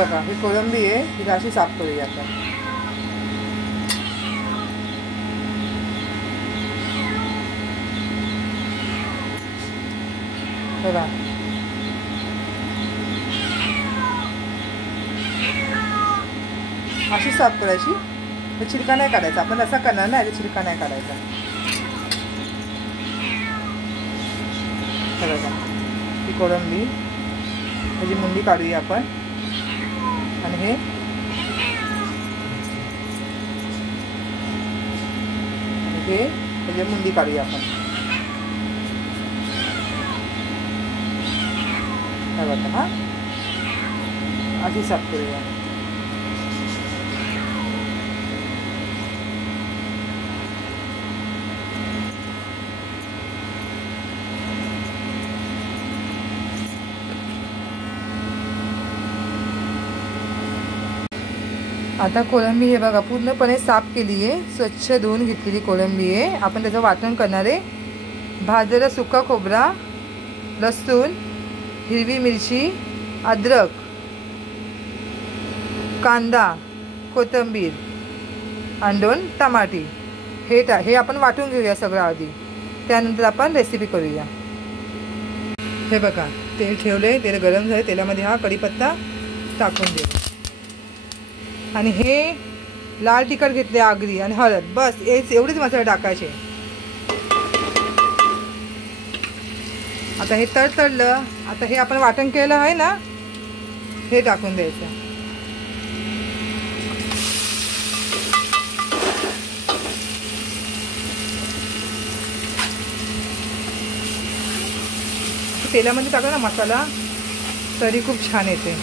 बघा ही कोळंबी आहे, ही अशी साफ करूया आता. बघा अशी साफ करायची. चिरका नाही काढायचा, आपण असा करणार नाही, चिरका नाही काढायचा. बघा ही कोळंबी त्याची मुंडी काढूया आपण. आणि हे त्याची मुंडी काढूया आपण. बघा हा अशी साफ करूया. आता कोळंबी हे बघा पूर्णपणे साफ केली आहे, स्वच्छ धुवून घेतलेली कोळंबी आहे. आपण त्याचं वाटण करणार आहे. भाजलेला सुका खोबरा, लसूण, हिरवी मिरची, अद्रक, कांदा, कोथिंबीर आणि 2 टमाटी हे आपण वाटून घेऊया सगळं आधी. त्यानंतर आपण रेसिपी करूया. हे बघा तेल ठेवले, तेल गरम झाले, तेलामध्ये हा कढीपत्ता टाकून दे. आणि हे लाल तिखट घेतले आगरी आणि हळद, बस एवढेच मसाले टाकायचे. आता हे तडतडलं. आता हे आपण वाटण केलं आहे ना, हे टाकून द्यायचं. तेलामध्ये टाकला ना मसाला तरी खूप छान येते.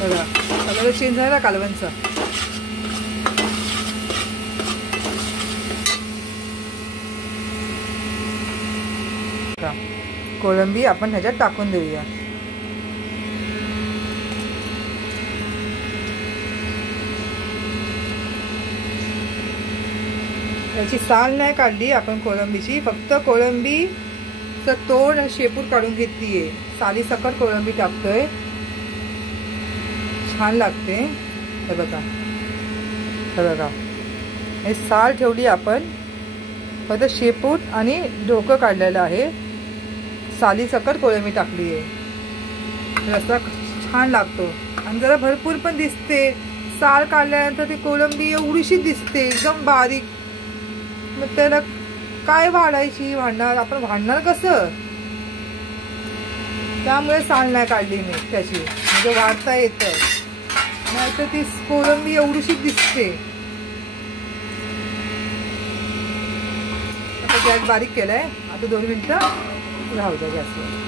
बघा कलर चेंज झाला कालवणचा. कोळंबी आपण ह्याच्यात टाकून देऊया. याची साल नाही काढली आपण कोळंबीची, फक्त कोळंबीचं तोड शेपूट काढून घेतलीये. साली सकट कोळंबी टाकतोय, छान लागते. हे बघा, हे बघा हे साल ठेवली आपण, फक्त शेपूट आणि डोकं काढलेलं आहे. साली सकट कोळंबी टाकली आहे. रस्सा छान लागतो आणि जरा भरपूर पण दिसते. साल काढल्यानंतर ती कोळंबी एवढीशी दिसते, एकदम बारीक. मग त्याला काय वाढायची, भांडणार आपण, भांडणार कसं? त्यामुळे साल नाही काढली मी त्याची, म्हणजे वाढता येतं. नाही तर ती कोळंबी एवढीशी दिसते. आता गॅस बारीक केलाय. आता 2 मिनिटं राहू द्या गॅसवर.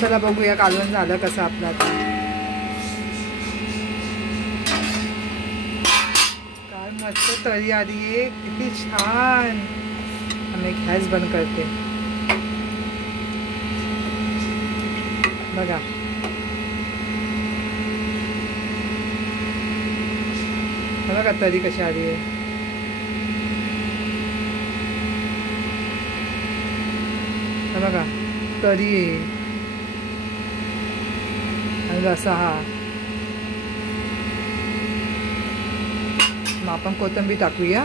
चला बघूया कालवण झालं कसं आपलं. आता काय मस्त तरी आली आहे, किती छान. आम्ही गॅस बंद करते. बघा बघा तरी कशी आली आहे. बघा तरी आहे आणि रस्सा हा. मग आपण कोथिंबीर टाकूया.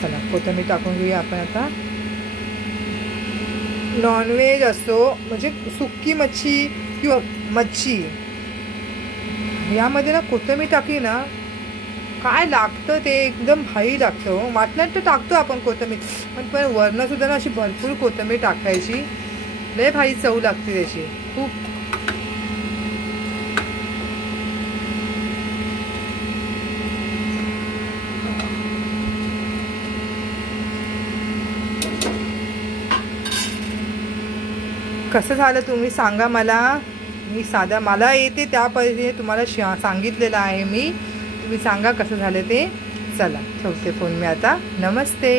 चला कोथिंबीर टाकून घेऊया आपण. आता नॉनव्हेज असो म्हणजे सुकी मच्छी किंवा मच्छी, यामध्ये ना कोथिंबीर टाकली ना काय लागतं ते एकदम भारी लागतं. वाटल्यानंतर टाकतो आपण कोथिंबीर, पण वरनं सुद्धा ना अशी भरपूर कोथिंबीर टाकायची. लय भारी चव लागते त्याची खूप. कसं झालं तुम्ही सांगा मला. मी साधा मला येते त्या पद्धतीने तुम्हाला सांगितलेलं आहे मी. तुम्ही सांगा कसं झालं ते. चला ठेवते फोन मी आता. नमस्ते.